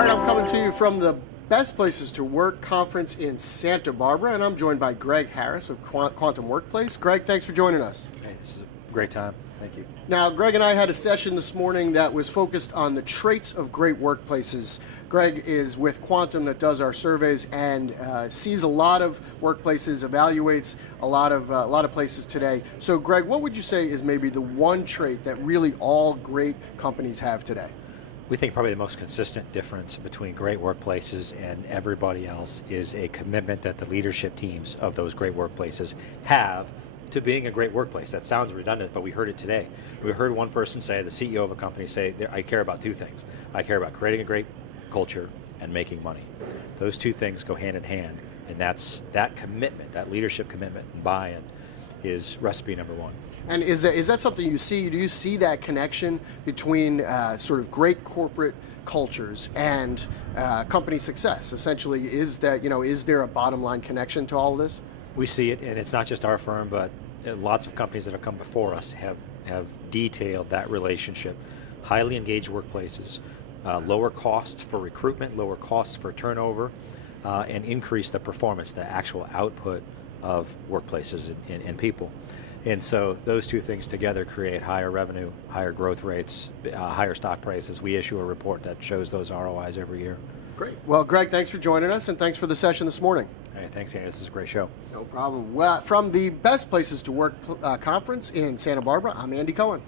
All right, I'm coming to you from the Best Places to Work conference in Santa Barbara, and I'm joined by Greg Harris of Quantum Workplace. Greg, thanks for joining us. Hey, this is a great time. Thank you. Now, Greg and I had a session this morning that was focused on the traits of great workplaces. Greg is with Quantum that does our surveys and sees a lot of workplaces, evaluates a lot of places today. So, Greg, what would you say is maybe the one trait that really all great companies have today? We think probably the most consistent difference between great workplaces and everybody else is a commitment that the leadership teams of those great workplaces have to being a great workplace. That sounds redundant, but we heard it today. We heard one person say, the CEO of a company say, I care about two things. I care about creating a great culture and making money. Those two things go hand in hand, and that commitment, that leadership commitment and buy-in is recipe number one. And is that something you see? Do you see that connection between sort of great corporate cultures and company success? Essentially, is there a bottom line connection to all of this? We see it, and it's not just our firm, but lots of companies that have come before us have detailed that relationship. Highly engaged workplaces, lower costs for recruitment, lower costs for turnover, and increase the performance, the actual output of workplaces and people. And so those two things together create higher revenue, higher growth rates, higher stock prices. We issue a report that shows those ROIs every year. Great. Well, Greg, thanks for joining us, and thanks for the session this morning. Hey, thanks, Andy. This is a great show. No problem. Well, from the Best Places to Work conference in Santa Barbara, I'm Andy Cohen.